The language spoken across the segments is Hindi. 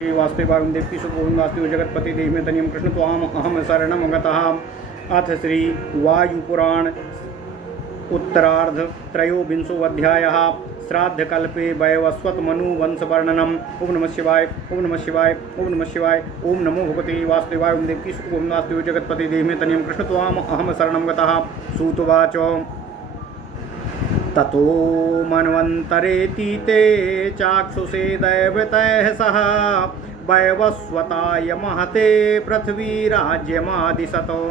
वासुदेवाय देवकी सुखों वासुदेव जगतपति देव में तनियम कृष्ण त्वाम अहम शरणम गतः। अथ श्री वायुपुराण उत्तरार्ध त्रयोविंशोऽध्यायः। श्राद्धकल्पे वैवस्वत मनु वंश वर्णनम। ओम नमः शिवाय ओम नमः शिवाय ओम नमः शिवाय ओम नमो भगवते वासुदेवाय देवकी सुखों वासुदेव जगतपति देव में तनियम कृष्ण त्वाम अहम शरणम गतः। सूतवाच ततो मन्वन्तरेतीते चाक्षुषे दैवतैः सह वैवस्वताय महते पृथ्वी राज्यमादिशतो।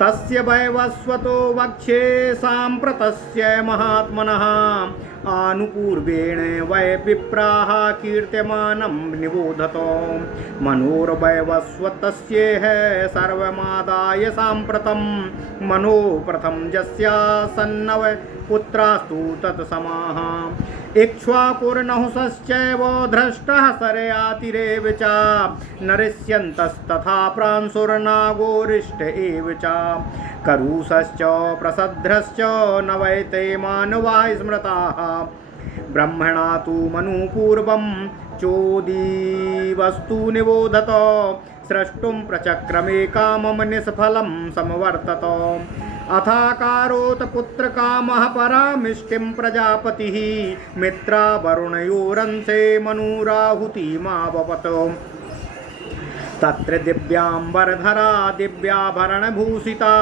तस्य वैवस्वतो वक्ष्ये साम्प्रतस्य महात्मनः आनुपूर्वेण वै विप्राः कीर्त्यमानं निबोधतो। मनोर्वैवस्वतस्येह सर्वमादाय साम्प्रतं मनो प्रथम यस्यासन्नव पुत्रास्तु तत्समाः। इक्ष्वाकुर्नहुषश्चैव धृष्टः सरयातिरेव च नरिष्यन्तस्तथा प्रांशुर्नागोरिष्ट एव च करुषश्च प्रसध्रश्च न वै ते मानवा स्मृताः। ब्रह्मणा तु मनुपूर्वं चोदिवस्तु निबोधत स्रष्टुं प्रचक्रमे कामं निष्फलं समवर्तत। अथाकारोत पुत्रकामः परामिष्टिं प्रजापतिः मित्रा वरुणयोरंसे मनुराहुतिमावपत्। तत्र दिव्याम्बरधरा दिव्याभरणभूषिता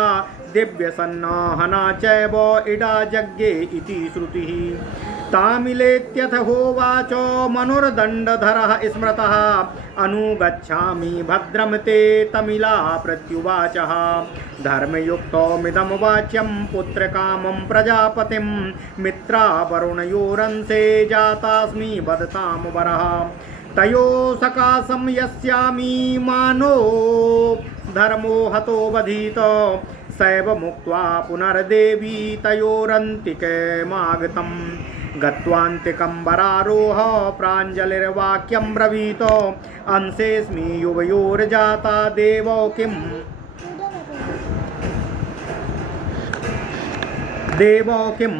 दिव्यसन्नाहना चैव इडा यज्ञे इति श्रुतिः। तामिलेत्यथ होवाच मनुर्दण्डधरः स्मृतः अनुगच्छामि भद्रं ते तमिला प्रत्युवाचः। धर्मयुक्तमिदं वाच्यं पुत्रकामं प्रजापतिं मित्रा वरुणयोरंसे जातास्मि वदतां वरः। तयो सकाशं यस्यामि मानो धर्मो हतो वधित सैव मुक्त्वा पुनर्देवी तयोरन्तिकमागतम्। गत्वान्तिकं वरारोह प्राञ्जलिर्वाक्यं ब्रवीत अंशेऽस्मि युवयोर्जाता देवो किं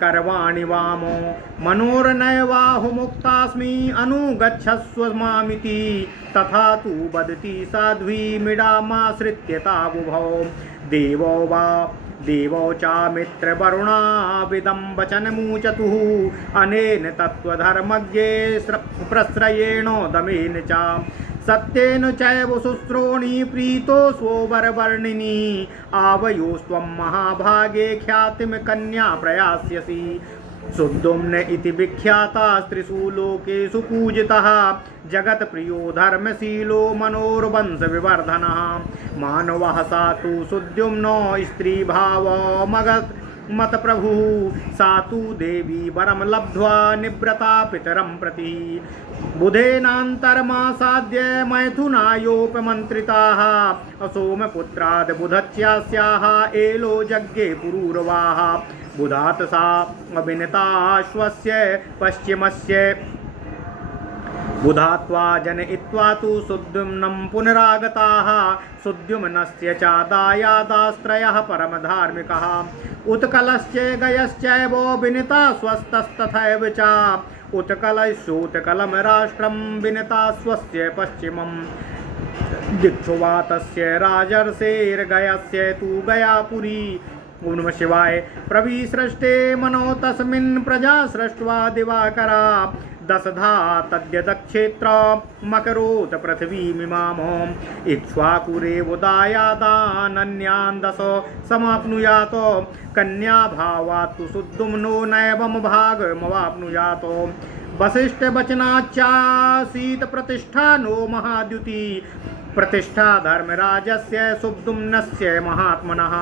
करवाणि वामो मनोर्नैवाहुमुक्तास्मि अनुगच्छस्व मामिति। तथा तु वदति साध्वी मीडामाश्रित्य तावुभौ। देवो चामित्रवरुणाविदं वचनमुचतुः अनेन तत्त्वधर्मज्ञे प्रश्रयेण दमेन च सत्येन चैव शुश्रोणि प्रीतो स्वोवरवर्णिनी। आवयोस्त्वं महाभागे ख्यातिं कन्या प्रयास्यसि। सुद्युम्न इति विख्याता स्त्रिषु लोकेषु पूजितः जगत्प्रियो धर्मशीलो मनोर्वंशविवर्धनः। मानवः सा तु सुद्युम्नो स्त्रीभावमगमत्प्रभुः। सा तु देवी वरं लब्ध्वा निव्रता पितरं प्रति। बुधेनान्तरमासाद्य मैथुनायोपमन्त्रिताः असोमपुत्राद् बुधस्याः एलो यज्ञे पुरूरवाः। बुधात् सा अभिनेताश्वस्य पश्चिमस्य बुधात्वा जनयित्वा तु सुद्युम्नं पुनरागताः। सुद्युम्नस्य च दायादास्त्रयः परमधार्मिकः। उत्कलश्च गयश्चैव विनिता स्वस्तस्तथैव च उत्कलस्योत्कलं राष्ट्रं विनिता स्वस्य पश्चिमम्। दिक्षुवातस्य राजर्षेर्गयस्य तु गयापुरी। ओम नमः शिवाय। प्रविसृष्टे मनो तस्मिन् प्रजा सृष्ट्वा दिवाकरा। दशधा तद्यदक्षेत्र मकरोत पृथिवीमिमाम्। इक्ष्वाकुरेव दायादानन्यान् दश समाप्नुयात्। कन्याभावात् तु सुद्युम्नो नैवं भागमवाप्नुयात्। वसिष्ठवचनाच्चासीत् प्रतिष्ठा नो महाद्युति। प्रतिष्ठा धर्मराजस्य सुद्युम्नस्य महात्मनः।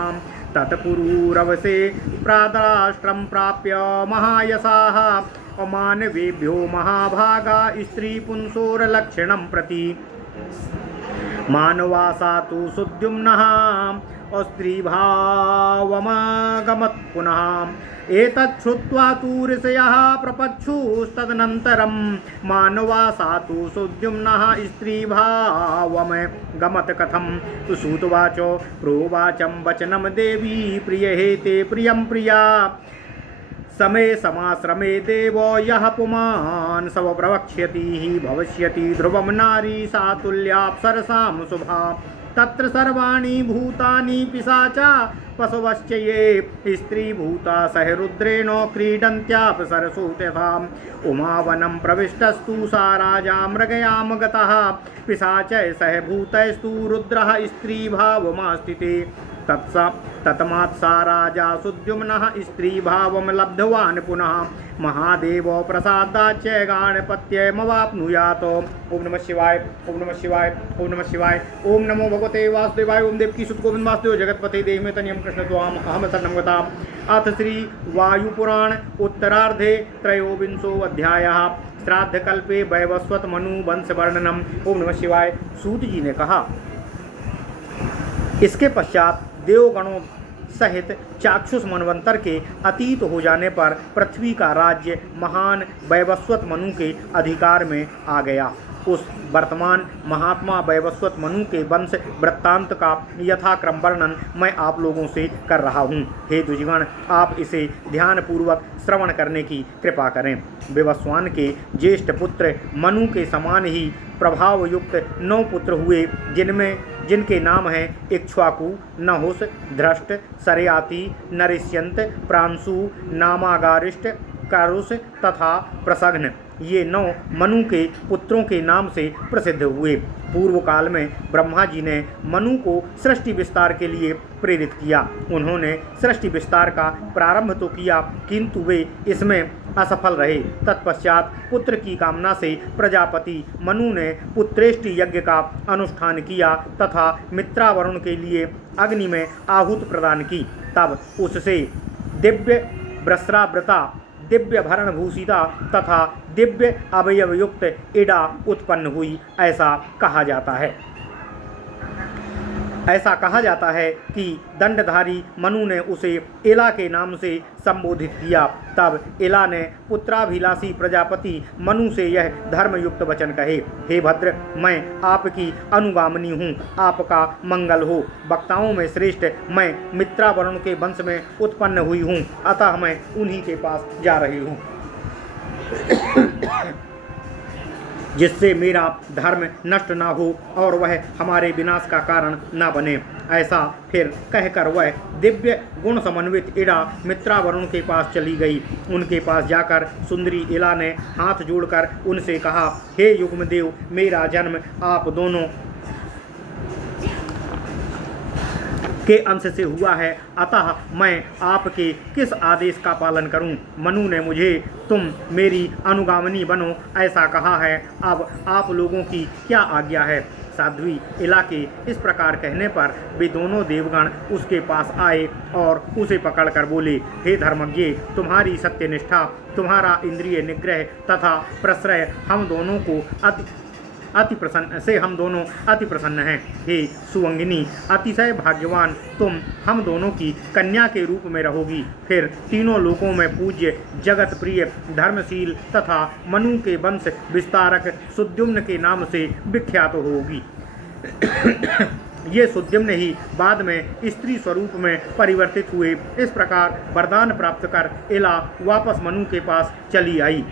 तत्पुरूरवसे प्रातराष्ट्रं प्राप्य महायशाः अमानवेभ्यो महाभागा स्त्रीपुंसोर्लक्षणं प्रति। मानवा सा तु सुद्युम्नः अस्त्रीभावमागमत् पुनः। एतत् श्रुत्वा तु ऋषयः प्रपच्छुस्तदनन्तरं मानवा सा तु सुद्युम्नः स्त्रीभावमगमत् कथं। सुतवाच प्रोवाचं वचनं देवी प्रियहेते प्रियं प्रिया। समय समाश्रमे देवो यः पुमान् सव प्रवक्ष्यति हि भविष्यति ध्रुवं नारी सातुल्याप्सरसां शुभा तत्र सर्वाणि भूतानि पिशाचा पशवश्च ये स्त्रीभूता सह रुद्रेण क्रीडन्त्याप्सरसो तथा उमावनं प्रविष्टस्तु सा राजा मृगयां गतः पिशाचैः सह भूतैस्तु रुद्रः स्त्रीभावमास्थिते तस्मात् सा राजा सुद्युम्नः स्त्रीभावं लब्धवान् पुनः महादेवो प्रसादाच्च गाणपत्यमवाप्नुयात्। ओम नमः शिवाय, ओम नमः शिवाय, ओम नमः शिवाय। ओम नमो भगवते वासुदेवाय। ओम देवकी सुत गोविंद वासुदेव जगतपते देहि में तनियम कृष्ण त्वाम अहम शरणं गताम्। अथ श्री वायुपुराण उत्तरार्धे त्रयोविंशो अध्यायः श्राद्धकल्पे वैवस्वत मनु वंश वर्णनम। ओम नमः शिवाय। सूत जी ने कहा, इसके पश्चात देवगणों सहित चाक्षुष मनवंतर के अतीत हो जाने पर पृथ्वी का राज्य महान वैवस्वत मनु के अधिकार में आ गया। उस वर्तमान महात्मा वैवस्वत मनु के वंश वृत्तांत का यथाक्रम वर्णन मैं आप लोगों से कर रहा हूँ। हे द्विजगण, आप इसे ध्यानपूर्वक श्रवण करने की कृपा करें। विवस्वान के ज्येष्ठ पुत्र मनु के समान ही प्रभावयुक्त 9 पुत्र हुए, जिनके नाम हैं इक्ष्वाकु, नहुस, धृष्ट, सरयाति, नरिष्यंत, प्रांशु, नामागारिष्ट, कारुष तथा प्रसघ्न। ये 9 मनु के पुत्रों के नाम से प्रसिद्ध हुए। पूर्व काल में ब्रह्मा जी ने मनु को सृष्टि विस्तार के लिए प्रेरित किया। उन्होंने सृष्टि विस्तार का प्रारंभ तो किया, किंतु वे इसमें असफल रहे। तत्पश्चात पुत्र की कामना से प्रजापति मनु ने पुत्रेष्टि यज्ञ का अनुष्ठान किया तथा मित्रावरुण के लिए अग्नि में आहुति प्रदान की। तब उससे दिव्य वस्त्रावृता, दिव्य भरण भूषिता तथा दिव्य अवयवयुक्त इड़ा उत्पन्न हुई। ऐसा कहा जाता है कि दंडधारी मनु ने उसे इला के नाम से संबोधित किया। तब इला ने पुत्राभिलाषी प्रजापति मनु से यह धर्मयुक्त वचन कहे, हे भद्र, मैं आपकी अनुगामिनी हूँ, आपका मंगल हो। वक्ताओं में श्रेष्ठ मैं मित्रावरुण के वंश में उत्पन्न हुई हूँ, अतः मैं उन्हीं के पास जा रही हूँ, जिससे मेरा धर्म नष्ट ना हो और वह हमारे विनाश का कारण न बने। ऐसा फिर कहकर वह दिव्य गुण समन्वित इड़ा मित्रावरुण के पास चली गई। उनके पास जाकर सुंदरी इला ने हाथ जोड़कर उनसे कहा, हे युग्मदेव, मेरा जन्म आप दोनों के अंश से हुआ है, अतः मैं आपके किस आदेश का पालन करूं? मनु ने मुझे तुम मेरी अनुगामिनी बनो ऐसा कहा है। अब आप लोगों की क्या आज्ञा है? साध्वी इला के इस प्रकार कहने पर वे दोनों देवगण उसके पास आए और उसे पकड़कर बोले, हे धर्मज्ञ, तुम्हारी सत्यनिष्ठा, तुम्हारा इंद्रिय निग्रह तथा प्रश्रय हम दोनों अति प्रसन्न हैं। हे सुवंगिनी, अतिशय भाग्यवान तुम हम दोनों की कन्या के रूप में रहोगी। फिर तीनों लोकों में पूज्य, जगत प्रिय, धर्मशील तथा मनु के वंश विस्तारक सुद्युम्न के नाम से विख्यात होगी। ये सुद्युम्न ही बाद में स्त्री स्वरूप में परिवर्तित हुए। इस प्रकार वरदान प्राप्त कर इला वापस मनु के पास चली आई।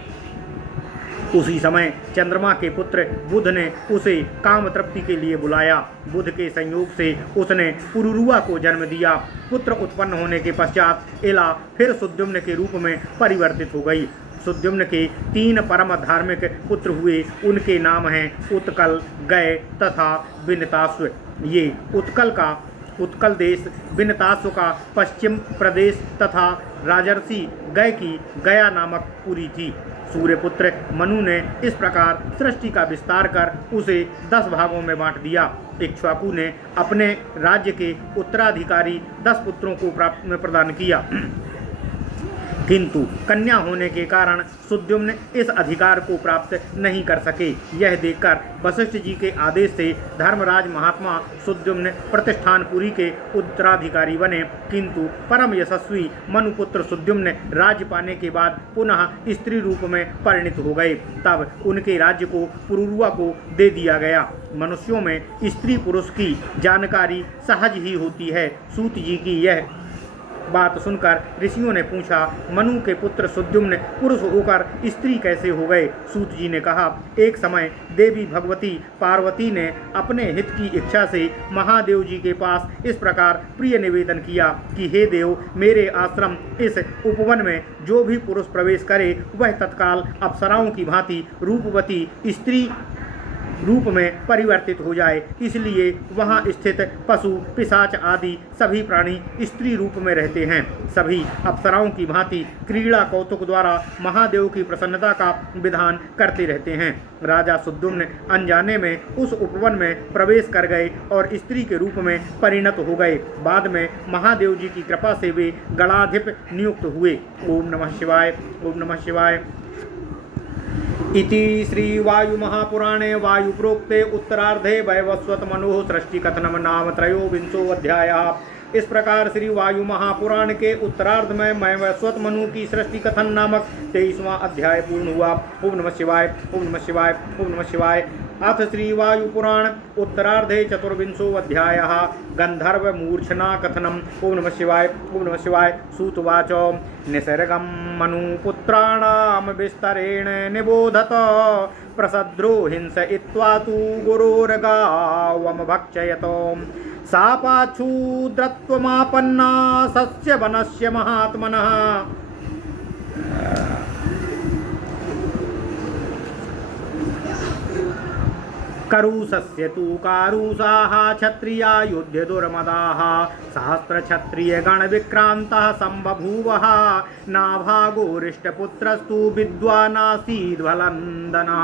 उसी समय चंद्रमा के पुत्र बुध ने उसे काम तृप्ति के लिए बुलाया। बुध के संयोग से उसने पुरुरुआ को जन्म दिया। पुत्र उत्पन्न होने के पश्चात इला फिर सुद्युम्न के रूप में परिवर्तित हो गई। सुद्युम्न के 3 परम धार्मिक पुत्र हुए। उनके नाम हैं उत्कल, गय तथा विनतास्व। ये उत्कल देश, विनतास्व का पश्चिम प्रदेश तथा राजर्षि गय की गया नामक पुरी थी। सूर्यपुत्र मनु ने इस प्रकार सृष्टि का विस्तार कर उसे 10 भागों में बांट दिया। इक्ष्वाकु ने अपने राज्य के उत्तराधिकारी 10 पुत्रों को प्रदान किया, किंतु कन्या होने के कारण सुद्युम्न इस अधिकार को प्राप्त नहीं कर सके। यह देखकर वशिष्ठ जी के आदेश से धर्मराज महात्मा सुद्युम्न प्रतिष्ठानपुरी के उत्तराधिकारी बने, किंतु परम यशस्वी मनुपुत्र सुद्युम्न राज्य पाने के बाद पुनः स्त्री रूप में परिणित हो गए। तब उनके राज्य को पुरुरुआ को दे दिया गया। मनुष्यों में स्त्री पुरुष की जानकारी सहज ही होती है। सूत जी की यह बात सुनकर ऋषियों ने पूछा, मनु के पुत्र सुद्युम्न पुरुष होकर स्त्री कैसे हो गए? सूत जी ने कहा, एक समय देवी भगवती पार्वती ने अपने हित की इच्छा से महादेव जी के पास इस प्रकार प्रिय निवेदन किया कि हे देव, मेरे आश्रम इस उपवन में जो भी पुरुष प्रवेश करे वह तत्काल अप्सराओं की भांति रूपवती स्त्री रूप में परिवर्तित हो जाए। इसलिए वहाँ स्थित पशु पिशाच आदि सभी प्राणी स्त्री रूप में रहते हैं। सभी अप्सराओं की भांति क्रीड़ा कौतुक द्वारा महादेव की प्रसन्नता का विधान करते रहते हैं। राजा सुद्युम्न अनजाने में उस उपवन में प्रवेश कर गए और स्त्री के रूप में परिणत हो गए। बाद में महादेव जी की कृपा से वे गणाधिप नियुक्त हुए। ओम नमः शिवाय। ओम नमः शिवाय। इति श्री वायु महापुराणे वायु प्रोक्ते उत्तरार्धे वैवस्वत मनु सृष्टि कथनम नाम त्रयोविंशो अध्यायः। इस प्रकार श्री वायु महापुराण के उत्तरार्ध में वैवस्वत मनु की सृष्टि कथन नामक 23वां अध्याय पूर्ण हुआ। ओम नमः शिवाय। ओम नमः शिवाय। ओम नमः शिवाय। अथ श्री वायु पुराण उत्तरार्धे 24वां अध्यायः गंधर्व मूर्छना कथनम। ओम नमः शिवाय। ओम नमः शिवाय। सूतवाच निसर्गम मनुपुत्राणाम विस्तरेण निबोधत प्रसद्रो हिंस इत्वा तु गुरोर्गावम भक्षयत सा पाच्छूद्रत्वमापन्ना सस्य वनस्य महात्मनः करुषस्य तु कारुषाः क्षत्रिया युध्य दुर्मदाः सहस्रक्षत्रियगणविक्रान्तः सम्बभूवः नाभागोरिष्टपुत्रस्तु विद्वानासीद्भलन्दनः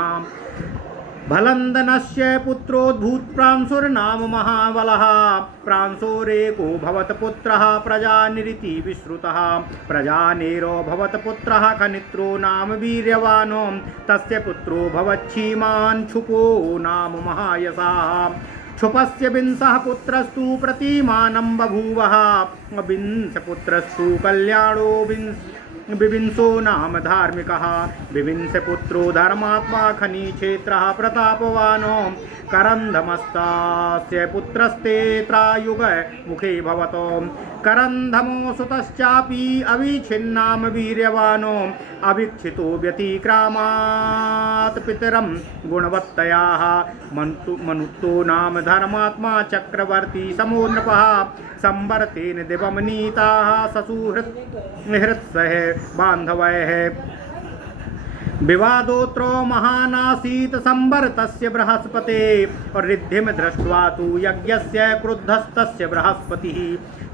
भलन्दनस्य पुत्रोद्भूत्प्रांशुर्नाम महाबलः प्रांशोरेको भवत पुत्रः प्रजानिरिति विश्रुतः प्रजानेरो भवत पुत्रः खनित्रो नाम वीर्यवानो तस्य पुत्रो भवच्छीमान् क्षुपो नाम महायशः क्षुपस्य विंशः पुत्रस्तु प्रतिमानं बभूवः विंशपुत्रस्तु कल्याणो विविंशो नाम धार्मिकः विविंश पुत्रो धर्मात्मा खनी क्षेत्रः प्रतापवानो करन्धमस्तास्य पुत्रस्ते त्रायुग मुखे भवतो करन्धमो सुतश्चापि अविच्छिन्नाम वीर्यवानो अविक्षितो व्यतिक्रामात् पितरं गुणवत्तयाः मनुत्तो नाम धर्मात्मा चक्रवर्ती समो नृपः संवर्तेन दिवं नीताः ससुहृत्सह बान्धवैः विवादोत्रो महानासीत् संवर्तस्य बृहस्पते रिद्धिं दृष्ट्वा तु यज्ञस्य क्रुद्धस्तस्य बृहस्पतिः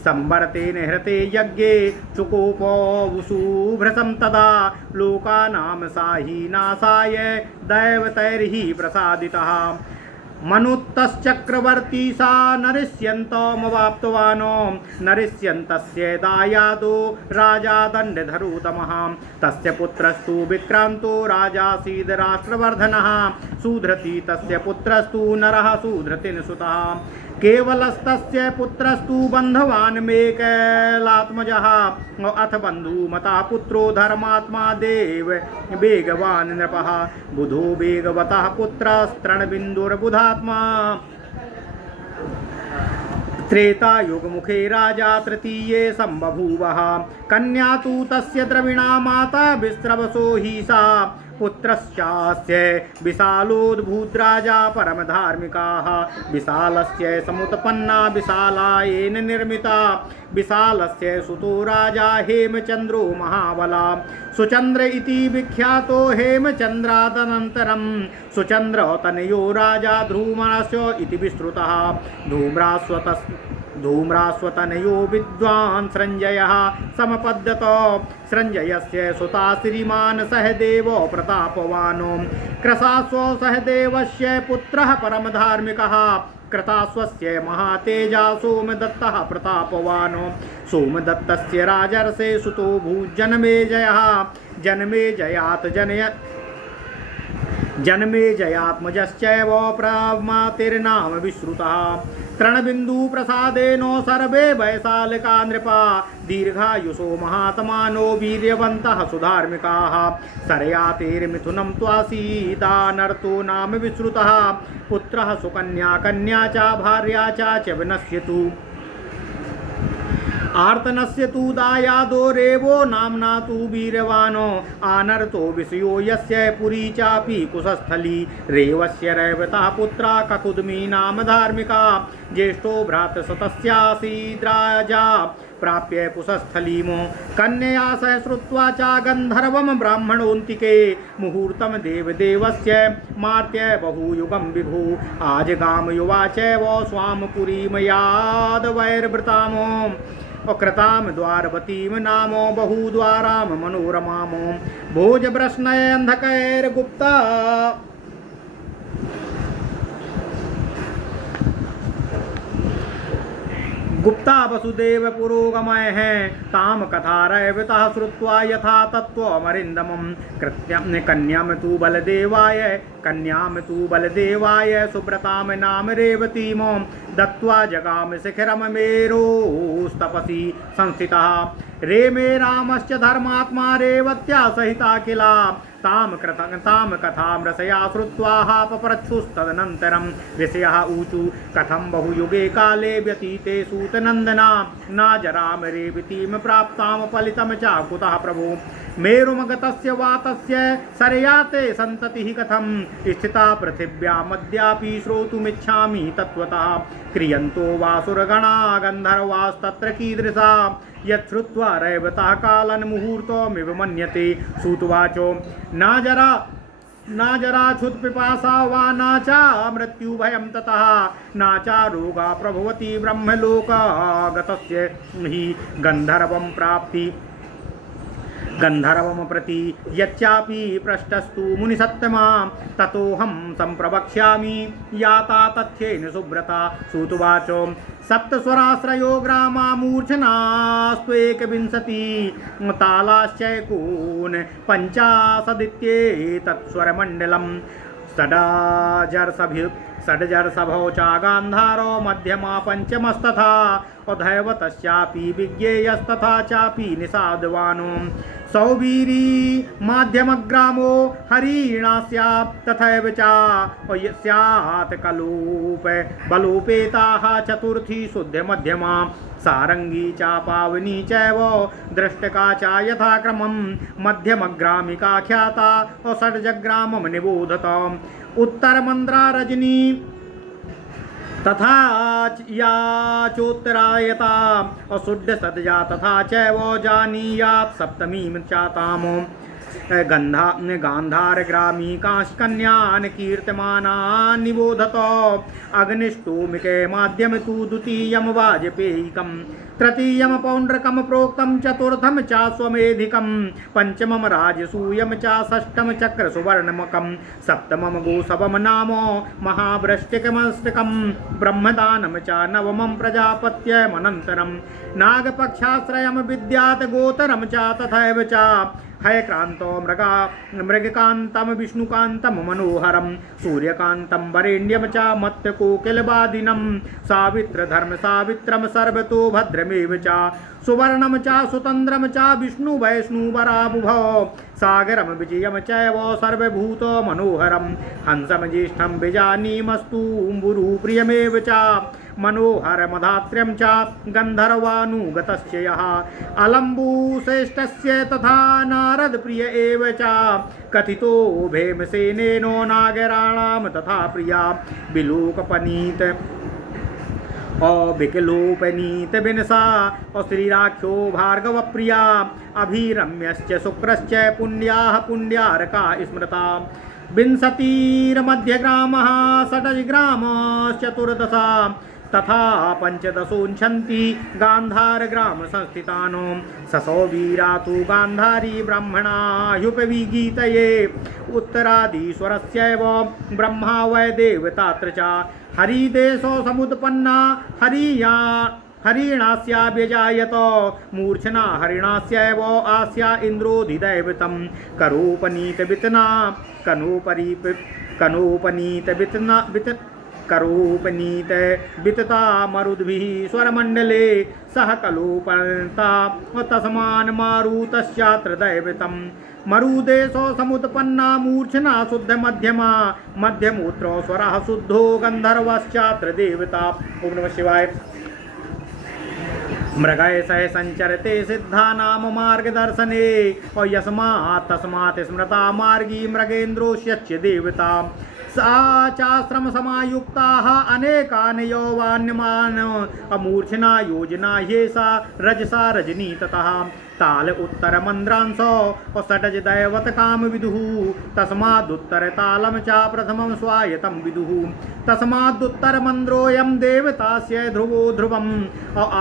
संवर्तेन हृते यज्ञे चुकोपवसुभृतं तदा लोकानां साहि नाशाय दैवतैर्हि प्रसादितः मनुत्तश्चक्रवर्ती सा नरिष्यन्तमवाप्तवानो नरिष्यन्तस्य दायादो राजा दण्डधरोतमः तस्य पुत्रस्तु विक्रान्तो राजासीद् राष्ट्रवर्धनः सुधृति तस्य पुत्रस्तु नरः सुधृतिन् सुतः केवलस्तस्य पुत्रस्तु बन्धवान् मेकलात्मजः अथ बन्धुमतः पुत्रो धर्मात्मा देव वेगवान् नृपः बुधो वेगवतः पुत्रस्तृणबिन्दुर्बुधात्मा त्रेतायुगमुखे राजा तृतीये सम्बभूवः कन्या तु तस्य द्रविणा माता विस्रवसो हि सा पुत्रश्चास्य विशालोद्भूतराजा परमधार्मिकाः विशालस्य समुत्पन्ना विशालायेन निर्मिता विशालस्य सुतो राजा हेमचन्द्रो महाबला सुचन्द्र इति विख्यातो हेमचन्द्रादनन्तरं सुचन्द्रतनयो राजा ध्रुवस्य इति विश्रुतः धूम्रास्वतनयो विद्वान् संजयः समपद्यत संजयस्य सुता श्रीमान् सहदेवो प्रतापवानो क्रसास्व सहदेवस्य पुत्रः परमधार्मिकः कृतास्वस्य महातेजा सोमदत्तः प्रतापवानो सोमदत्तस्य राजर्षे सुतो भूजनमेजयः जन्मेजयात्मजश्चैव प्रमातिर्नाम विश्रुतः तृणबिन्दु प्रसादेनो सर्वे वैशालिका नृपा दीर्घायुषो महात्मानो वीर्यवन्तः सुधार्मिकाः सरयातेर्मिथुनं त्वासीदानर्तो नाम विश्रुतः पुत्रः सुकन्या कन्या च भार्या च विनश्यतु आर्तनस्य तु दायादो रेवो नाम्ना तु वीरवानो आनर्तो विषयो यस्य पुरी चापि कुशस्थली रेवस्य रैवतः पुत्रा ककुदमी नाम धार्मिका ज्येष्ठो भ्रातृसतस्यासीद्राजा प्राप्य कुशस्थलीमो कन्यया सह श्रुत्वा च गन्धर्वं ब्राह्मणोऽन्तिके मुहूर्तं देवदेवस्य मार्त्य बहुयुगं विभु आजगाम युवा चैव स्वां पुरीमयादवैर्वृतामो कृतां द्वारवतीं नामो बहुद्वारां मनोरमामो भोजप्रश्नैर्न्धकैर्गुप्ता गुप्ता वसुदेव पुरोगमय है ताम कथा रैवतः श्रुत्वा यथा तत्त्वमरिन्दमं कृत्यं कन्यां तु बलदेवाय सुब्रतां नाम रेवतीं दत्त्वा जगाम शिखरं मेरोस्तपसि संस्थितः रेमे रामश्च धर्मात्मा रेवत्या सहिता किला ताम कथां रसया श्रुत्वा पप्रच्छुस्तदनन्तरं ऋषयः ऊचु कथं बहुयुगे काले व्यतीते सूतनन्दना नाजराम रेवतीं प्राप्तां फलितं च कुतः प्रभो मेरुमगतस्य वातस्य सरयाते सन्ततिः कथं स्थिता पृथिव्यामद्यापि श्रोतुमिच्छामि तत्त्वतः क्रियन्तो वासुरगणा गन्धर्वास्तत्र कीदृशा यच्छ्रुत्वा रैवतः कालन् मुहूर्तमिव मन्यते सूतवाचो नाजराच्छुत्पिपासा वा नाचा मृत्युभयं ततः नाचा रोगा प्रभवति ब्रह्मलोकागतस्य हि गन्धर्वं प्राप्ति गन्धर्वं प्रति यच्चापि पृष्टस्तु मुनिसत्तमा ततोऽहं सम्प्रवक्ष्यामि याता तथ्येन सुब्रता सूतवाचो सप्तस्वराश्रयो ग्रामा मूर्छनास्त्वेकविंशति तालाश्चैकून् पञ्चाशदित्येतत्स्वरमण्डलं षड्जर्षभौ च गान्धारो मध्यमा पञ्चमस्तथा अधैवतश्चापि विज्ञेयस्तथा चापि निषादवानो सौवीरी माध्यमग्रामो हरिणास्या तथैव च स्यात् कलूप बलोपेताः चतुर्थी शुद्धमध्यमा सारंगी च पावनी चैव दृष्टका च यथाक्रमं मध्यमग्रामिका ख्याता षड्जग्रामं निबोधत उत्तरमन्द्रा रजनी तथा या चोत्तरायता अशुद्धसदजा तथा चैव जानीयात् सप्तमीं चातामो गान्धारग्रामी कांस्कन्यान् कीर्तमानान् निबोधत अग्निष्टोमिके माध्यम तु द्वितीयं वाजपेयिकं तृतीयं पौण्ड्रकं प्रोक्तं चतुर्थं च स्वमेधिकं पञ्चमं राजसूयं च षष्ठं चक्रसुवर्णमकं सप्तमं गोसवं नाम महाभ्रष्टिकमष्टकं ब्रह्मदानं च नवमं प्रजापत्यमनन्तरं नागपक्षाश्रयं विद्यात् गोतरं च तथैव च हयक्रान्तो मृगकान्तं विष्णुकान्तं मनोहरं सूर्यकान्तं वरेण्यं च मत्तकोकिलवादिनं सावित्रधर्मसावित्रं सर्वतो भद्रमेव च सुवर्णं च सुतन्द्रं च विष्णुवैष्णुवराबुभौ सागरं विजयं चैव सर्वभूतो मनोहरं हंसं ज्येष्ठं विजानीमस्तु प्रियमेव च मनोहरमधात्र्यं च गन्धर्वानुगतस्य यः अलम्बुश्रेष्ठस्य तथा नारदप्रिय एव च कथितो भीमसेनेनो नागराणां तथा प्रिया विलोकपनीत विकलोपनीत विनसा श्रीराख्यो भार्गवप्रिया अभिरम्यश्च शुक्रश्च पुण्याः पुण्यारका स्मृता विंशतिर्मध्यग्रामः षड्ग्रामश्चतुर्दशा तथा पञ्चदशोञ्छन्ति गान्धारग्राम संस्थितानो ससो वीरा तु गान्धारी ब्रह्मणाह्युपविगीतये उत्तरादीश्वरस्यैव ब्रह्मा वै देवतात्र च हरिदेशो समुत्पन्ना हरिणास्या व्यजायत मूर्छना हरिणास्यैव आस्या इन्द्रोधिदैवतं करोपनीत वितता मरुद्भिः स्वरमण्डले सह कलोपनता तस्मान् मारुतश्चात्र दैवतं मरुदेशो समुत्पन्ना मूर्छना शुद्ध मध्यमा मध्यमूत्रो स्वरः शुद्धो गन्धर्वश्चात्र देवता। ओम नमः शिवाय। मृगय सह संचरते सिद्धा नाम मार्गदर्शने और यस्मात् तस्मात् स्मृता मार्गी मृगेन्द्रोष्यच्य देवता सा चाश्रम समायुक्ताः अनेकान् यौवान्यमान अमूर्छना योजना ये सा रजसा रजनी ततः ताल उत्तर मंद्रांसो और षडज दैवत काम विदुः तस्मादुत्तर तालम चा प्रथमं स्वायतम विदुः तस्मादुत्तर मंद्रोयम देवतास्य ध्रुवो ध्रुवम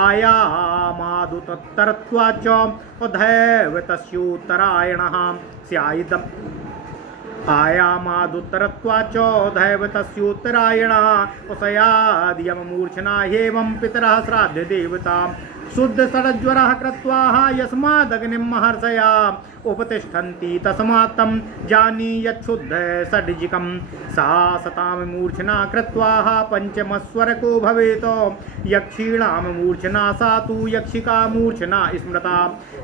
आयामादुत्तरत्वाच्च दैवतस्योत्तरायणः स्यायिदम् आयामादुत्तरत्वाच्च दैवतस्योत्तरायणः उसयादियममूर्छना एवं पितरः श्राद्ध देवता शुद्ध षड्ज्वरः कृत्वाः यस्मादग्निं महर्षया उपतिष्ठन्ति तस्मात्तं जानीयच्छुद्ध षड्जिकं सा सतां मूर्छना कृत्वाः पञ्चमस्वरको भवेत् यक्षीणां मूर्छना सा तु यक्षिका मूर्छना स्मृता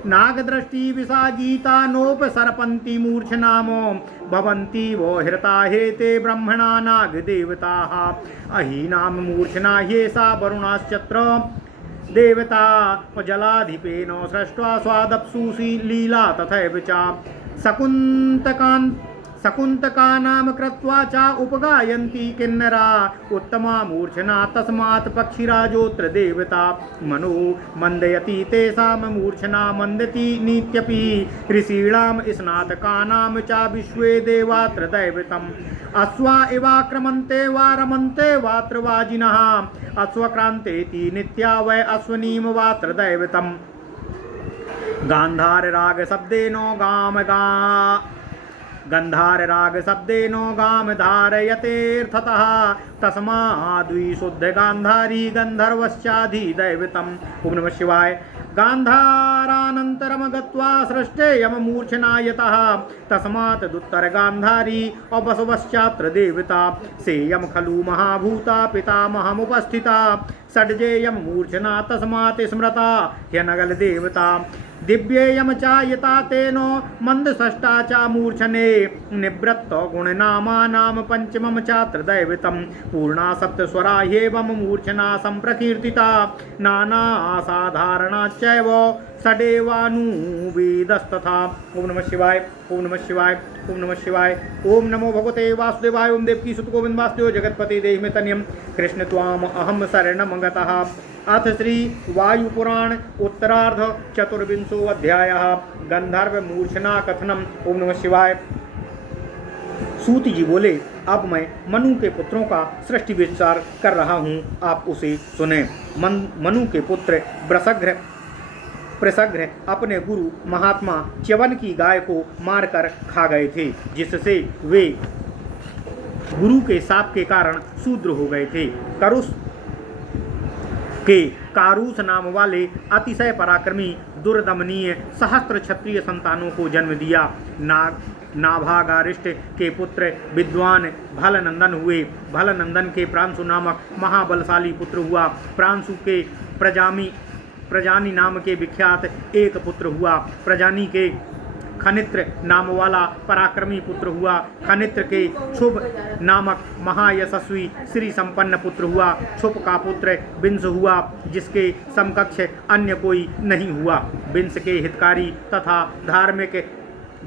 नागदृष्टि विसागीता नोपसर्पन्ति मूर्छनामो भवन्ति वो हृता हेते ब्रह्मणा नागदेवताः अहीनां मूर्छना ये सा वरुणाश्चत्र देवता जलाधिपेन सृष्ट्वा स्वादप्सुषी लीला तथैव च शकुन्तकानां कृत्वा च उपगायन्ति किन्नरा उत्तमा मूर्छना तस्मात् पक्षिराजोऽत्र देवता मनो मन्दयति तेषां मूर्छना मन्दति नित्यपि ऋषीणां स्नातकानां च विश्वे देवात्र दैवतम् अश्वा इवाक्रमन्ते वा रमन्ते वात्र वाजिनः अश्वक्रान्तेति नित्या वै अश्वनीम वात्र दैवतम् गान्धार राग शब्देनो गाम धारयतेऽर्थतः तस्माद्विशुद्ध गान्धारी गन्धर्वश्चाधि दैवतम्। ओम नमः शिवाय। गान्धारानन्तरं गत्वा सृष्टेयं मूर्छना यतः तस्मात् दुत्तर गान्धारी अवसवश्चात्र देवता सेयं खलु महाभूता पितामहमुपस्थिता षड्जेयं मूर्छना तस्मात् स्मृता ह्यनगल देवता दिव्येयं चायता तेनो मन्दषष्ठा च मूर्छने निवृत्त गुणनामानां पंचमं चात्र दैवतं पूर्णा सप्तस्वरा एवं मूर्छना संप्रकीर्तिता नाना असाधारणा चैव षडेवानुवेदस्तथा। ओम नमः शिवाय। ओम नमः शिवाय। ओम नमः शिवाय। ओम नमो भगवते वासुदेवाय। ओम देवकी सुत गोविंद वासुदेव जगतपति देहि तन्यम कृष्ण त्वाम अहम शरणं गतः। अथ श्री वायुपुराण उत्तरार्ध चतुर्विंशो अध्यायः गंधर्व मूर्छना कथनम। ओम नमः शिवाय। सूत जी बोले, अब मैं मनु के पुत्रों का सृष्टि विचार कर रहा हूँ, आप उसे सुने। मनु के पुत्र प्रसघ्र अपने गुरु महात्मा च्यवन की गाय को मारकर खा गए थे, जिससे वे गुरु के शाप के कारण शूद्र हो गए थे। कारूस नाम वाले अतिशय पराक्रमी दुर्दमनीय सहस्त्र क्षत्रिय संतानों को जन्म दिया। नाभागारिष्ट के पुत्र विद्वान भलनंदन हुए। भलनंदन के प्रांशु नामक महाबलशाली पुत्र हुआ। प्रांशु के प्रजानी नाम के विख्यात एक पुत्र हुआ। प्रजानी के खनित्र नाम वाला पराक्रमी पुत्र हुआ। खनित्र के क्षुभ नामक महायशस्वी श्री संपन्न पुत्र हुआ। क्षुभ का पुत्र बिंस हुआ, जिसके समकक्ष अन्य कोई नहीं हुआ। बिंस के हितकारी तथा धार्मिक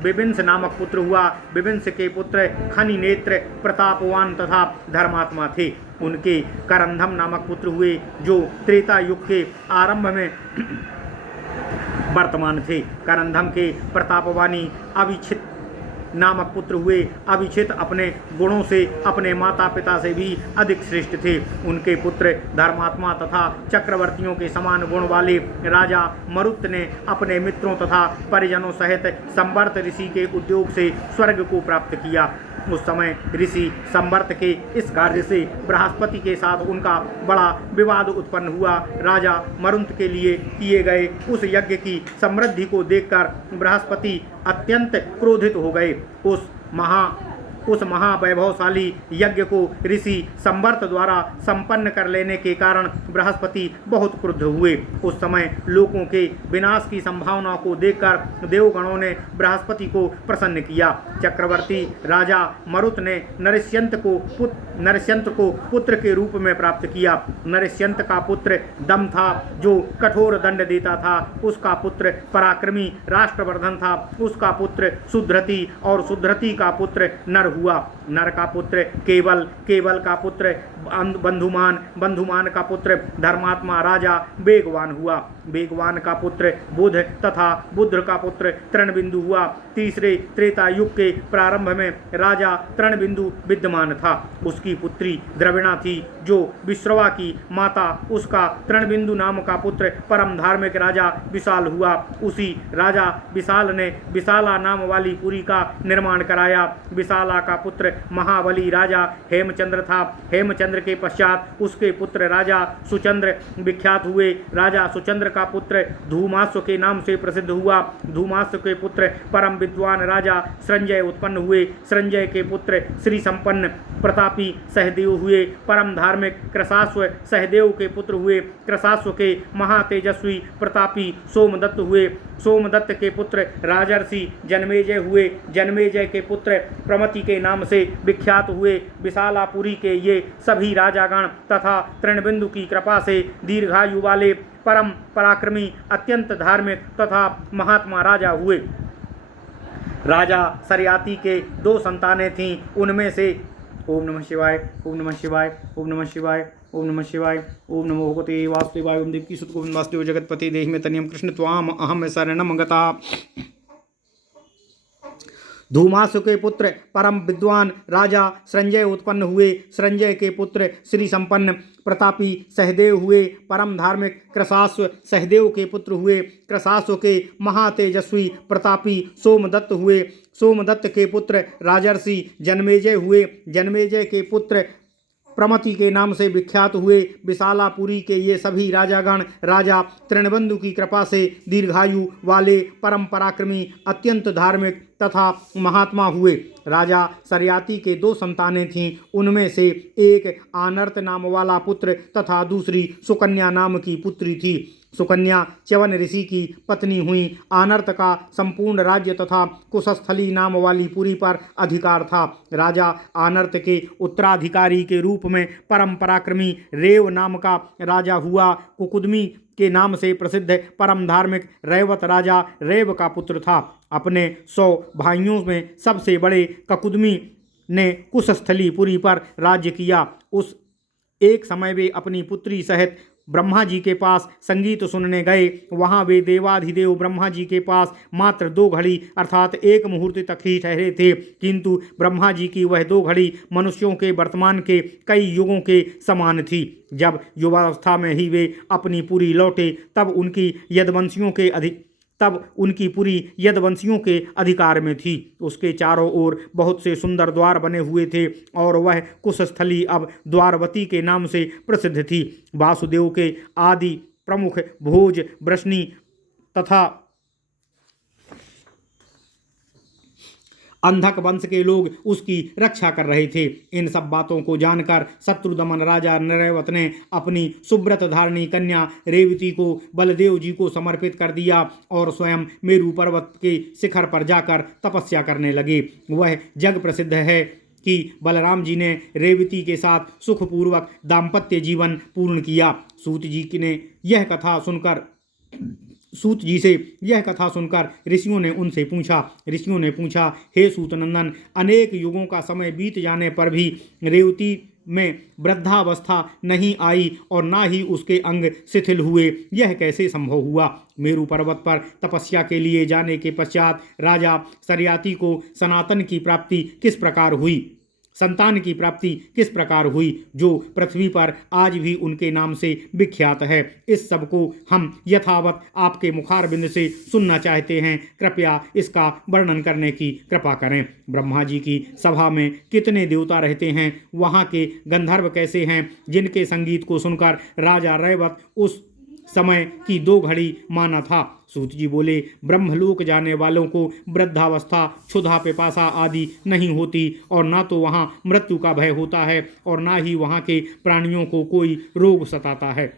विबिंस नामक पुत्र हुआ। विबिंस के पुत्र खनि नेत्र प्रतापवान तथा धर्मात्मा थे। उनके करंधम नामक पुत्र हुए, जो त्रेता युग के आरंभ में वर्तमान थे। करंधम के प्रतापवानी अभिचित नामक पुत्र हुए। अभिचित अपने गुणों से अपने माता पिता से भी अधिक श्रेष्ठ थे। उनके पुत्र धर्मात्मा तथा चक्रवर्तियों के समान गुण वाले राजा मरुत ने अपने मित्रों तथा परिजनों सहित संवर्त ऋषि के उद्योग से स्वर्ग को प्राप्त किया। उस समय ऋषि संवर्त के इस कार्य से बृहस्पति के साथ उनका बड़ा विवाद उत्पन्न हुआ। राजा मरुत के लिए किए गए उस यज्ञ की समृद्धि को देखकर बृहस्पति अत्यंत क्रोधित हो गए। उस महावैभवशाली यज्ञ को ऋषि संवर्त द्वारा संपन्न कर लेने के कारण बृहस्पति बहुत क्रुद्ध हुए। उस समय लोगों के विनाश की संभावना को देखकर देवगणों ने बृहस्पति को प्रसन्न किया। चक्रवर्ती राजा मरुत ने नरस्यंत को पुत्र के रूप में प्राप्त किया। नरस्यंत का पुत्र दम था जो कठोर दंड देता था। उसका पुत्र पराक्रमी राष्ट्रवर्धन था। उसका पुत्र सुधृति और सुधृति का पुत्र नर हुआ। नर का पुत्र केवल का पुत्र बंधुमान का पुत्र धर्मात्मा राजा वेगवान हुआ। वेगवान का पुत्र बुध तथा बुद्ध का पुत्र तृणबिंदु हुआ। तीसरे त्रेता युग के प्रारंभ में राजा तृणबिंदु विद्यमान था। उसकी पुत्री द्रविणा थी जो विश्रवा की माता। उसका तृणबिंदु नाम का पुत्र परम धार्मिक राजा विशाल हुआ। उसी राजा विशाल ने विशाला नाम वाली पुरी का निर्माण कराया। विशाला का पुत्र महाबली राजा हेमचंद्र था। हेमचंद्र के पश्चात उसके पुत्र राजा सुचंद्र विख्यात हुए। राजा सुचंद्र का पुत्र धूमास्व के नाम से प्रसिद्ध हुआ। धूमास्व के पुत्र परम विद्वान राजा संजय उत्पन्न हुए। संजय के पुत्र श्री संपन्न प्रतापी सहदेव हुए। परम धार्मिक कृशास्व सहदेव के पुत्र हुए। कृशास्व के महातेजस्वी प्रतापी सोमदत्त हुए। सोमदत्त के पुत्र राजर्षि जन्मेजय हुए। जन्मेजय के पुत्र प्रमति के नाम से विख्यात हुए। विशालापुरी के ये सभी राजागण तथा तृणबिंदु की कृपा से दीर्घायु वाले परम पराक्रमी अत्यंत धार्मिक तथा महात्मा राजा हुए। राजा सरयाती के 2 संतानें थीं। उनमें से ओम नमः शिवाय, ओम नमः शिवाय, ओम नमः शिवाय, ओम नमः शिवाय, ओम नमो भगवते वासुदेवाय, ओम देवकी सुत गोविंद वासुदेव जगतपति देहि में तनियम कृष्ण त्वाम अहम शरणम गता। धूमासु के पुत्र परम विद्वान राजा संजय उत्पन्न हुए। संजय के पुत्र श्री संपन्न प्रतापी सहदेव हुए। परम धार्मिक कृशास्व सहदेव के पुत्र हुए। कृशास्व के महातेजस्वी प्रतापी सोमदत्त हुए। सोमदत्त के पुत्र राजर्षि जन्मेजय हुए। जन्मेजय के पुत्र प्रमति के नाम से विख्यात हुए। विशालापुरी के ये सभी राजागण राजा तृणबंधु की कृपा से दीर्घायु वाले परम पराक्रमी अत्यंत धार्मिक तथा महात्मा हुए। राजा सरयाती के 2 संतानें थीं। उनमें से एक आनर्त नाम वाला पुत्र तथा दूसरी सुकन्या नाम की पुत्री थी। सुकन्या च्यवन ऋषि की पत्नी हुई। आनर्त का संपूर्ण राज्य तथा कुशस्थली नाम वाली पुरी पर अधिकार था। राजा आनर्त के उत्तराधिकारी के रूप में परम पराक्रमी रेव नाम का राजा हुआ। कुकुदमी के नाम से प्रसिद्ध परम धार्मिक रैवत राजा रेव का पुत्र था। अपने 100 भाइयों में सबसे बड़े ककुदमी ने कुशस्थली पुरी पर राज्य किया। उस एक समय वे अपनी पुत्री सहित ब्रह्मा जी के पास संगीत सुनने गए। वहाँ वे देवाधिदेव ब्रह्मा जी के पास मात्र 2 घड़ी अर्थात 1 मुहूर्त तक ही ठहरे थे, किंतु ब्रह्मा जी की वह 2 घड़ी मनुष्यों के वर्तमान के कई युगों के समान थी। जब युवावस्था में ही वे अपनी पुरी लौटे तब उनकी पुरी यदवंशियों के अधिकार में थी। उसके चारों ओर बहुत से सुंदर द्वार बने हुए थे और वह कुशस्थली अब द्वारवती के नाम से प्रसिद्ध थी। वासुदेव के आदि प्रमुख भोज वृष्णि तथा अंधक वंश के लोग उसकी रक्षा कर रहे थे। इन सब बातों को जानकर शत्रुदमन राजा नरैवत ने अपनी सुब्रत धारणी कन्या रेवती को बलदेव जी को समर्पित कर दिया और स्वयं मेरू पर्वत के शिखर पर जाकर तपस्या करने लगे। वह जग प्रसिद्ध है कि बलराम जी ने रेवती के साथ सुखपूर्वक दाम्पत्य जीवन पूर्ण किया। सूत जी से यह कथा सुनकर ऋषियों ने पूछा, हे सूतनंदन, अनेक युगों का समय बीत जाने पर भी रेवती में वृद्धावस्था नहीं आई और ना ही उसके अंग शिथिल हुए, यह कैसे संभव हुआ? मेरू पर्वत पर तपस्या के लिए जाने के पश्चात राजा सरयाती को संतान की प्राप्ति किस प्रकार हुई जो पृथ्वी पर आज भी उनके नाम से विख्यात है। इस सब को हम यथावत आपके मुखारबिंद से सुनना चाहते हैं। कृपया इसका वर्णन करने की कृपा करें। ब्रह्मा जी की सभा में कितने देवता रहते हैं? वहाँ के गंधर्व कैसे हैं जिनके संगीत को सुनकर राजा रैवत उस समय की 2 घड़ी माना था। सूत जी बोले, ब्रह्मलोक जाने वालों को वृद्धावस्था, क्षुधा, पिपासा आदि नहीं होती और ना तो वहाँ मृत्यु का भय होता है और ना ही वहाँ के प्राणियों को कोई रोग सताता है।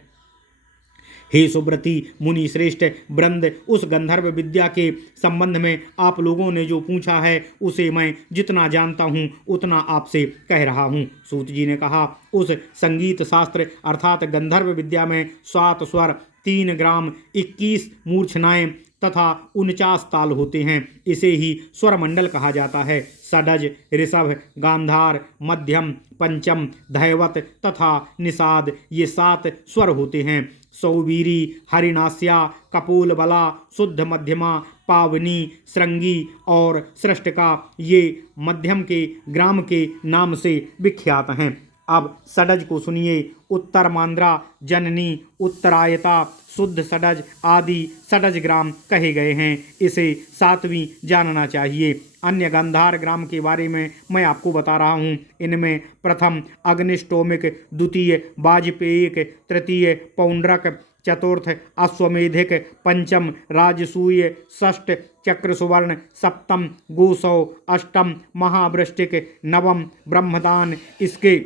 हे सुब्रती मुनि श्रेष्ठ वृंद, उस गंधर्व विद्या के संबंध में आप लोगों ने जो पूछा है उसे मैं जितना जानता हूँ उतना आपसे कह रहा हूँ। सूत जी ने कहा, उस संगीत शास्त्र अर्थात गंधर्व विद्या में 7 स्वर, 3 ग्राम, 21 मूर्छनाएं तथा 49 ताल होते हैं। इसे ही स्वर मंडल कहा जाता है। षडज, ऋषभ, गांधार, मध्यम, पंचम, धैवत तथा निषाद, ये 7 स्वर होते हैं। सौवीरी, हरिणास्या, कपोलबला, शुद्ध मध्यमा, पावनी, श्रृंगी और सृष्टका ये मध्यम के ग्राम के नाम से विख्यात हैं। अब षडज को सुनिए। उत्तर मांद्रा, जननी, उत्तरायता, शुद्ध षडज आदि षडज ग्राम कहे गए हैं। इसे 7वीं जानना चाहिए। अन्य गांधार ग्राम के बारे में मैं आपको बता रहा हूँ। इनमें प्रथम अग्निष्टोमिक, द्वितीय वाजपेयिक, तृतीय पौंड्रक, चतुर्थ अश्वमेधिक, पंचम राजसूय, षष्ठ चक्र सुवर्ण, सप्तम गोसौ, अष्टम महावृष्टिक, नवम ब्रह्मदान। इसके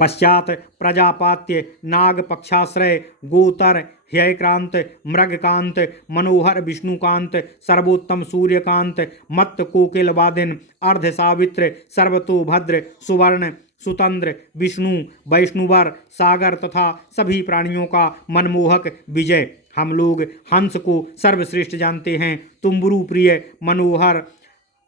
पश्चात प्रजापात्य, नागपक्षाश्रय, गोतर, ह्ययक्रांत, मृगकांत, मनोहर विष्णुकांत, सर्वोत्तम सूर्यकांत, मत्त कोकिलवादिन, अर्ध सावित्र, सर्वतोभद्र, सुवर्ण, सुतंद्र, विष्णु, वैष्णुवर, सागर तथा सभी प्राणियों का मनमोहक विजय। हम लोग हंस को सर्वश्रेष्ठ जानते हैं। तुम्बुरु प्रिय, मनोहर,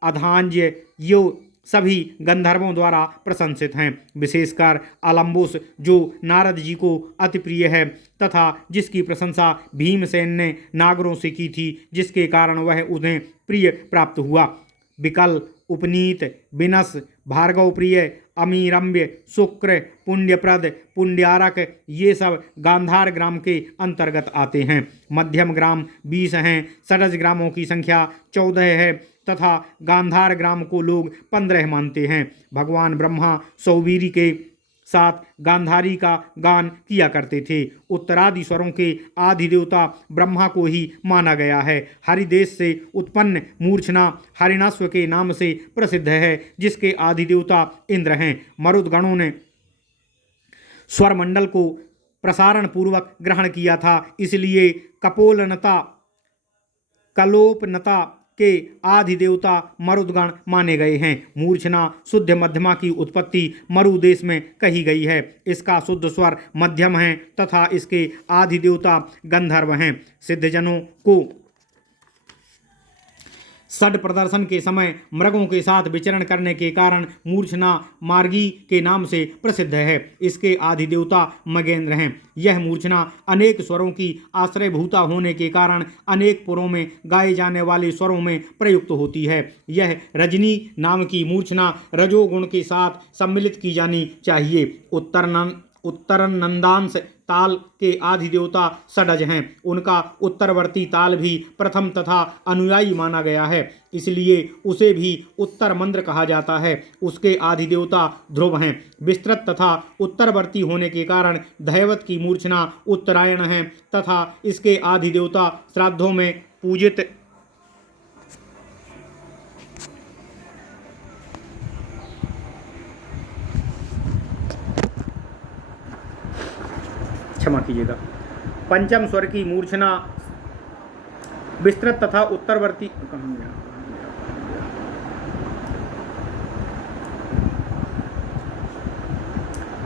अधांज्य, यो सभी गंधर्वों द्वारा प्रशंसित हैं। विशेषकर अलम्बुस जो नारद जी को अति प्रिय है तथा जिसकी प्रशंसा भीमसेन ने नागरों से की थी, जिसके कारण वह उन्हें प्रिय प्राप्त हुआ। विकल, उपनीत, विनस, भार्गव प्रिय, अमीरम्य, शुक्र, पुण्यप्रद, पुण्यारक ये सब गांधार ग्राम के अंतर्गत आते हैं। मध्यम ग्राम 20 हैं। षडज ग्रामों की संख्या 14 है तथा गांधार ग्राम को लोग 15 मानते हैं। भगवान ब्रह्मा सौवीरी के साथ गांधारी का गान किया करते थे। उत्तरादि स्वरों के आदिदेवता ब्रह्मा को ही माना गया है। हरिदेश से उत्पन्न मूर्छना हरिणास्व के नाम से प्रसिद्ध है, जिसके आदिदेवता इंद्र हैं। मरुदगणों ने स्वर मंडल को प्रसारण पूर्वक ग्रहण किया था, इसलिए कपोलनता, कलोपनता के आदिदेवता मरुदगण माने गए हैं। मूर्छना शुद्ध मध्यमा की उत्पत्ति मरु देश में कही गई है। इसका शुद्ध स्वर मध्यम है तथा इसके आदिदेवता गंधर्व हैं। सिद्धजनों को षड प्रदर्शन के समय मृगों के साथ विचरण करने के कारण मूर्छना मार्गी के नाम से प्रसिद्ध है। इसके आदिदेवता मगेंद्र हैं। यह मूर्छना अनेक स्वरों की आश्रयभूता होने के कारण अनेक पुरों में गाए जाने वाले स्वरों में प्रयुक्त होती है। यह रजनी नाम की मूर्छना रजोगुण के साथ सम्मिलित की जानी चाहिए। उत्तर नंदांश ताल के आदिदेवता षडज हैं। उनका उत्तरवर्ती ताल भी प्रथम तथा अनुयायी माना गया है, इसलिए उसे भी उत्तर मंद्र कहा जाता है। उसके आदिदेवता ध्रुव हैं। विस्तृत तथा उत्तरवर्ती होने के कारण दैवत की मूर्छना उत्तरायण है तथा इसके आदिदेवता श्राद्धों में पूजित क्षमा कीजिएगा। पंचम स्वर की मूर्छना विस्तृत तथा उत्तरवर्ती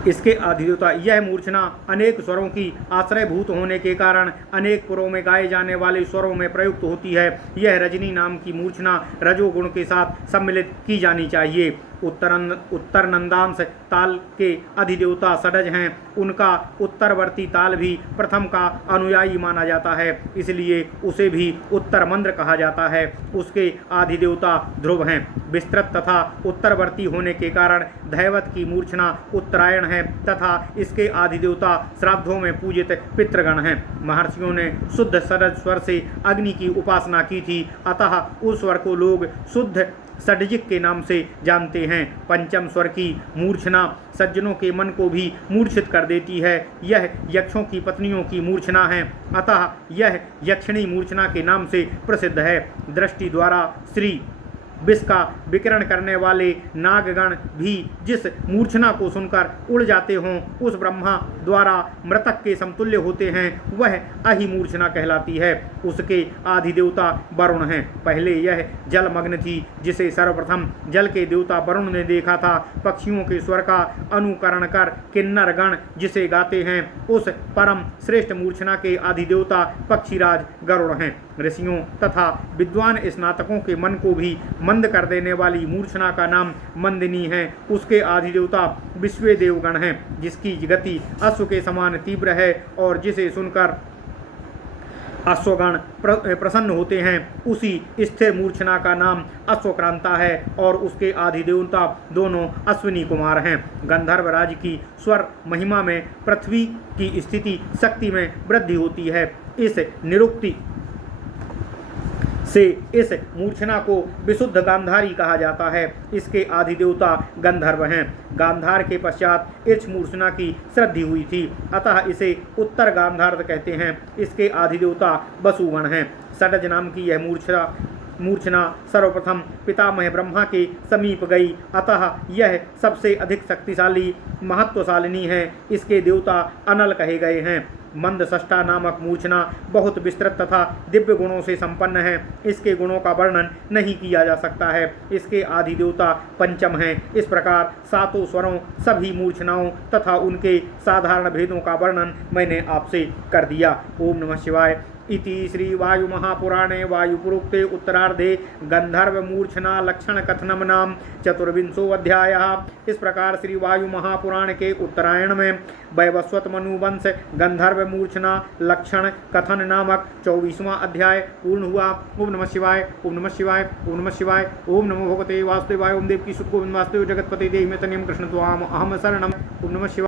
इसके आदिदेवता। यह मूर्छना अनेक स्वरों की आश्रयभूत होने के कारण अनेक पुरों में गाए जाने वाले स्वरों में प्रयुक्त होती है। यह रजनी नाम की मूर्छना रजोगुण के साथ सम्मिलित की जानी चाहिए। उत्तर नंदांश ताल के अधिदेवता षडज हैं। उनका उत्तरवर्ती ताल भी प्रथम का अनुयायी माना जाता है, इसलिए उसे भी उत्तर मंद्र कहा जाता है। उसके आधिदेवता ध्रुव हैं। विस्तृत तथा उत्तरवर्ती होने के कारण दैवत की मूर्छना उत्तरायण है तथा इसके आधिदेवता श्राद्धों में पूजित पितृगण हैं। महर्षियों ने शुद्ध षडज स्वर से अग्नि की उपासना की थी, अतः उस स्वर को लोग शुद्ध षड्जिक के नाम से जानते हैं। पंचम स्वर की मूर्छना सज्जनों के मन को भी मूर्छित कर देती है। यह यक्षों की पत्नियों की मूर्छना है, अतः यह यक्षिणी मूर्छना के नाम से प्रसिद्ध है। दृष्टि द्वारा श्री विष का विकिरण करने वाले नागगण भी जिस मूर्छना को सुनकर उड़ जाते हों, उस ब्रह्मा द्वारा मृतक के समतुल्य होते हैं, वह अहिमूर्छना कहलाती है। उसके आधिदेवता वरुण हैं। पहले यह जलमग्न थी, जिसे सर्वप्रथम जल के देवता वरुण ने देखा था। पक्षियों के स्वर का अनुकरण कर किन्नर गण जिसे गाते हैं, उस परम श्रेष्ठ मूर्छना के आधिदेवता पक्षीराज गरुड़ हैं। ऋषियों तथा विद्वान स्नातकों के मन को भी मंद कर देने वाली मूर्छना का नाम मंदिनी है। उसके आधिदेवता विश्वे देवगण हैं, जिसकी गति अश्व के समान तीव्र है और जिसे सुनकर अश्वगण प्रसन्न होते हैं। उसी स्थिर मूर्छना का नाम अश्वक्रांता है और उसके आधिदेवता दोनों अश्विनी कुमार हैं। गंधर्व राज की स्वर महिमा में पृथ्वी की स्थिति शक्ति में वृद्धि होती है। इस निरुक्ति से इस मूर्छना को विशुद्ध गांधारी कहा जाता है। इसके आधिदेवता गंधर्व हैं। गांधार के पश्चात इस मूर्छना की श्रद्धि हुई थी, अतः इसे उत्तर गांधार कहते हैं। इसके आधिदेवता वसुगण हैं। षडज नाम की यह मूर्छना सर्वप्रथम पितामह ब्रह्मा के समीप गई, अतः यह सबसे अधिक शक्तिशाली महत्वशालिनी है। इसके देवता अनल कहे गए हैं। मंदसष्टा नामक मूर्छना बहुत विस्तृत तथा दिव्य गुणों से संपन्न है। इसके गुणों का वर्णन नहीं किया जा सकता है। इसके आधिदेवता पंचम हैं। इस प्रकार सातों स्वरों, सभी मूर्छनाओं तथा उनके साधारण भेदों का वर्णन मैंने आपसे कर दिया। ओम नमः शिवाय। इति श्री वायु महापुराणे वायुपुरोक्ते उत्तरार्धे गंधर्व मूर्छना लक्षण कथनम नाम 24वां अध्याय। इस प्रकार श्री वायु महापुराण के उत्तरायण में वैवस्वत मनुवंश गंधर्व मूर्छना लक्षण कथन नामक 24वां अध्याय पूर्ण हुआ। ओम नमः शिवाय, ओम नमः शिवाय, ओम नमः शिवाय, ओम नमो भगवते वासुदेवाय। ओम देव की सुख गोविंद वासुदेव जगतपते देहि में तनियम कृष्ण त्वाम अहम शरणम। ओम नमः शिवाय।